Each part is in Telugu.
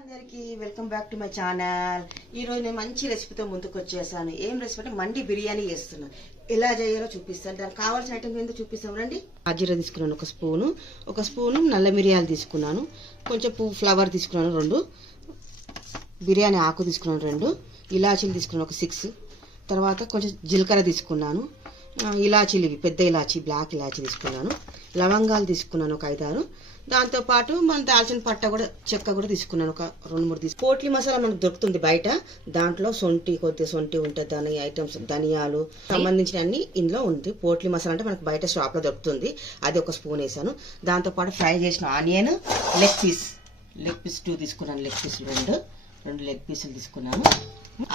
అందరికీ welcome back to my channel. ఈరోజు నేను మంచి రెసిపీతో ముందుకు వచ్చేసాను. ఏం రెసిపీ అంటే మండి బిర్యానీ చేస్తున్నాను. ఎలా చేయాలో చూపిస్తాను. దానికి కావాల్సిన ఐటమ్ ఏంటో చూపిస్తాం రండి. జీరా తీసుకున్నాను ఒక స్పూను నల్ల మిరియాలు తీసుకున్నాను, కొంచెం ఫ్లవర్ తీసుకున్నాను 2, బిర్యానీ ఆకు తీసుకున్నాను 2, ఇలాచీలు తీసుకున్నాను ఒక 6, తర్వాత కొంచెం జీలకర్ర తీసుకున్నాను, ఇలాచీలు ఇవి పెద్ద ఇలాచీ బ్లాక్ ఇలాచీ తీసుకున్నాను, లవంగాలు తీసుకున్నాను ఒక 5-6, దాంతోపాటు మన దాల్చిన పట్ట కూడా చెక్క కూడా తీసుకున్నాను ఒక 2-3 పోట్లీ మసాలా మనకు దొరుకుతుంది బయట. దాంట్లో కొద్దిగా సొంటి ఉంటుంది, దాని ఐటమ్స్ ధనియాలు సంబంధించిన అన్ని ఇందులో ఉంది. పోట్లీ మసాలా అంటే మనకు బయట షాప్ లో దొరుకుతుంది, అది ఒక స్పూన్ వేసాను. దాంతోపాటు ఫ్రై చేసిన ఆనియన్, లెగ్ పీస్ 2 తీసుకున్నాను, లెగ్ పీసులు 2 లెగ్ పీసులు తీసుకున్నాను.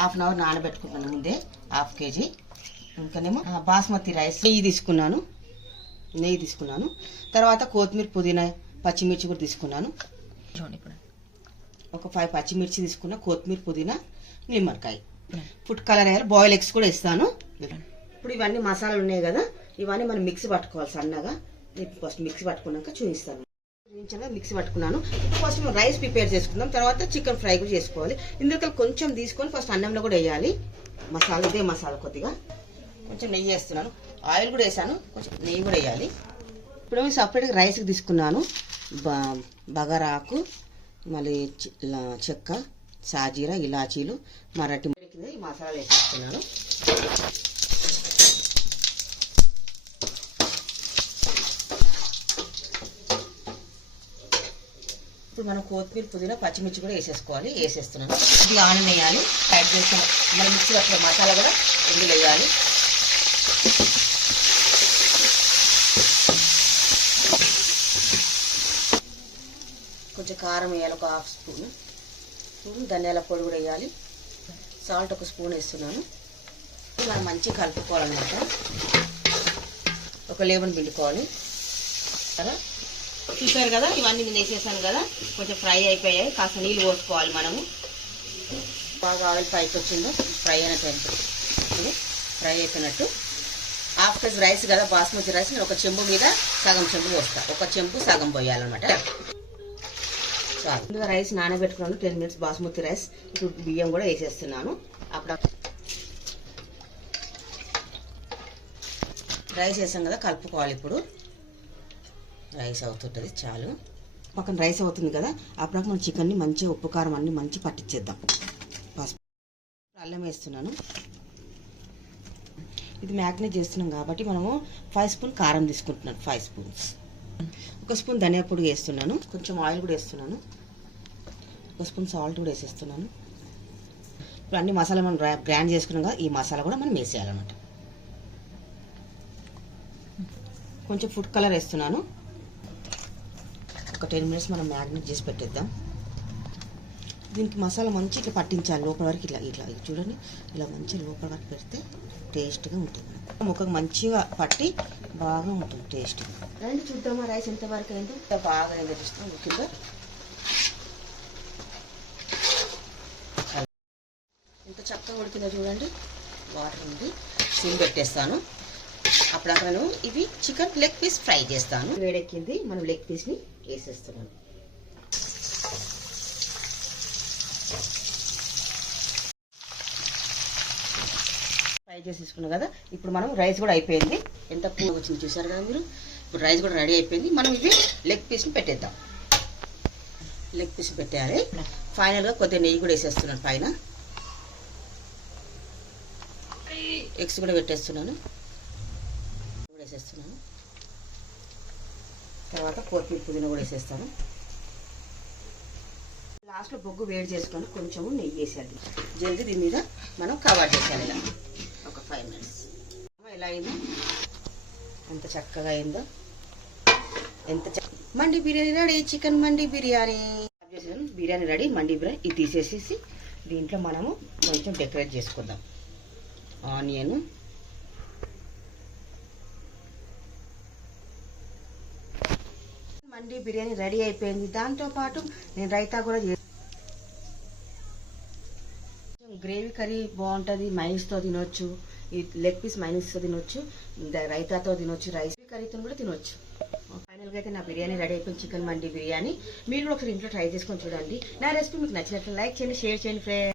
హాఫ్ అన్ అవర్ నానబెట్టుకున్నాను ముందే, హాఫ్ కేజీ. ఇంకానేమో బాస్మతి రైస్ నెయ్యి తీసుకున్నాను. తర్వాత కొత్తిమీర, పుదీనా, పచ్చిమిర్చి కూడా తీసుకున్నాను. ఒక 5 పచ్చిమిర్చి తీసుకున్నా, కొత్తిమీర, పుదీనా, నిమ్మకాయ, ఫుడ్ కలర్ వేయాలి, బాయిల్ ఎగ్స్ కూడా ఇస్తాను. ఇప్పుడు ఇవన్నీ మసాలాలు ఉన్నాయి కదా, ఇవన్నీ మనం మిక్సీ పట్టుకోవాలి సన్నగా. ఫస్ట్ మిక్సీ పట్టుకున్నాక చూపిస్తాను. మిక్సీ పట్టుకున్నాను. ఫస్ట్ మనం రైస్ ప్రిపేర్ చేసుకుందాం, తర్వాత చికెన్ ఫ్రై కూడా చేసుకోవాలి. ఇందులో కొంచెం తీసుకొని ఫస్ట్ అన్నంలో కూడా వేయాలి మసాలా. ఇదే మసాలా కొద్దిగా కొంచెం నెయ్యి వేస్తున్నాను, ఆయిల్ కూడా వేసాను, కొంచెం నెయ్యి కూడా వేయాలి. ఇప్పుడు సపరేట్గా రైస్కి తీసుకున్నాను బగారాకు, మళ్ళీ చెక్క, సాజీరా, ఇలాచీలు, మరాఠీ ఈ మసాలాలు వేసేస్తున్నాను. ఇప్పుడు మనం కొత్తిమీర, పుదీనా, పచ్చిమిర్చి కూడా వేసేస్తున్నాను. ఇది ఆనియన్ వేయాలి, యాడ్ చేస్తాను. మనం మిక్సీ పట్టిన మసాలా కూడా ఇందులో వేయాలి. కొంచెం కారం వేయాలి, ఒక హాఫ్ స్పూన్. ధనియాల పొడి కూడా వేయాలి, సాల్ట్ ఒక స్పూన్ వేస్తున్నాను. మనం మంచిగా కలుపుకోవాలన్నమాట. ఒక లేబుని పిండుకోవాలి కదా. చూసారు కదా, ఇవన్నీ నేను వేసేసాను కదా, కొంచెం ఫ్రై అయిపోయాయి. కాస్త నీళ్ళు పోసుకోవాలి మనము. బాగా ఆయిల్ పైకి వచ్చిందో ఫ్రై అయినట్టు, ఫ్రై అయిపోయినట్టు. హాఫ్ కేజీ రైస్ కదా, బాస్మతి రైస్, నేను ఒక చెంబు మీద సగం చెంబు పోస్తా. ఒక చెంబు సగం పోయాలన్నమాట. ముందుగా రైస్ నానబెట్టుకున్నాను 10 minutes బాస్మతి రైస్. ఇప్పుడు బియ్యం కూడా వేసేస్తున్నాను. అప్పుడు రైస్ వేసాం కదా, కలుపుకోవాలి. ఇప్పుడు రైస్ అవుతుంటుంది చాలు. పక్కన రైస్ అవుతుంది కదా, అప్పుడు మనం చికెన్ని మంచిగా ఉప్పు కారం అన్ని మంచి పట్టించేద్దాం. అల్లం వేస్తున్నాను. ఇది మ్యాగ్నేట్ చేస్తున్నాం కాబట్టి మనము 5 స్పూన్ కారం తీసుకుంటున్నాను, 5 స్పూన్స్. ఒక స్పూన్ ధనియా పొడి వేస్తున్నాను, కొంచెం ఆయిల్ కూడా వేస్తున్నాను, ఒక స్పూన్ సాల్ట్ కూడా వేసేస్తున్నాను. ఇప్పుడు అన్ని మసాలా మనం గ్రైండ్ చేసుకున్నాం కదా, ఈ మసాలా కూడా మనం వేసేయాలన్నమాట. కొంచెం ఫుడ్ కలర్ వేస్తున్నాను. ఒక 10 minutes మనం మ్యాగ్నేట్ చేసి పెట్టేద్దాం. దీనికి మసాలా మంచి ఇట్లా పట్టించాలి లోపల వరకు. ఇట్లా చూడండి, ఇలా మంచి లోపల వరకు పెడితే టేస్ట్గా ఉంటుంది. ముక్కకు మంచిగా పట్టి బాగా ఉంటుంది టేస్ట్గా. రండి చూద్దామా రైస్ ఎంత వరకు అయిందో. బాగా అయిందో చూస్తాం. ముఖ్యంగా ఎంత చక్కగా ఉడికిందో చూడండి. వాటర్ ఉంది, సిమ్ పెట్టేస్తాను. అప్పుడు అక్కడ నేను ఇవి చికెన్ లెగ్ పీస్ ఫ్రై చేస్తాను. వేడెక్కింది, మనం లెగ్ పీస్ని వేసేస్తున్నాను. ఫ్రై చేసి తీసుకున్నాం కదా, ఇప్పుడు మనం రైస్ కూడా అయిపోయింది. ఎంత పువ్వు వచ్చింది చూసారు కదా మీరు. ఇప్పుడు రైస్ కూడా రెడీ అయిపోయింది. మనం ఇవి లెగ్ పీస్ని పెట్టేద్దాం. లెగ్ పీస్ పెట్టేయాలి. ఫైనల్గా కొద్దిగా నెయ్యి కూడా వేసేస్తున్నాను పైన. ఎగ్స్ కూడా పెట్టేస్తున్నాను, వేసేస్తున్నాను. తర్వాత కొత్తిమీర, పుదీనా కూడా వేసేస్తాను. లాస్ట్లో బొగ్గు వేడి చేసుకొని కొంచెము నెయ్యి వేసేది. జల్దీ దీని మీద మనం కవర్ చేసేయాలి ఇలా ఒక 5 minutes. ఎలా అయిందో, ఎంత చక్కగా అయిందో. మండి బిర్యానీ రెడీ, చికెన్ మండి బిర్యానీ. బిర్యానీ రెడీ, మండి బిర్యానీ. ఇది తీసేసేసి దీంట్లో మనము కొంచెం డెకరేట్ చేసుకుందాం. ఆనియన్, మండి బిర్యానీ రెడీ అయిపోయింది. దాంతోపాటు నేను రైతా కూడా గ్రేవీ కర్రీ బాగుంటుంది, మైనస్తో తినొచ్చు. ఈ లెగ్ పీస్ మైనస్తో తినొచ్చు, రైతాతో తినొచ్చు, రైస్ కర్రీతో కూడా తినొచ్చు. అయితే నా బిర్యానీ రెడీ అయిపోయింది, చికెన్ మండి బిర్యానీ. మీరు కూడా ఒకసారి ఇంట్లో ట్రై చేసుకొని చూడండి. నా రెసిపీ మీకు నచ్చినట్లు లైక్ చేయండి, షేర్ చేయండి ఫ్రెండ్స్.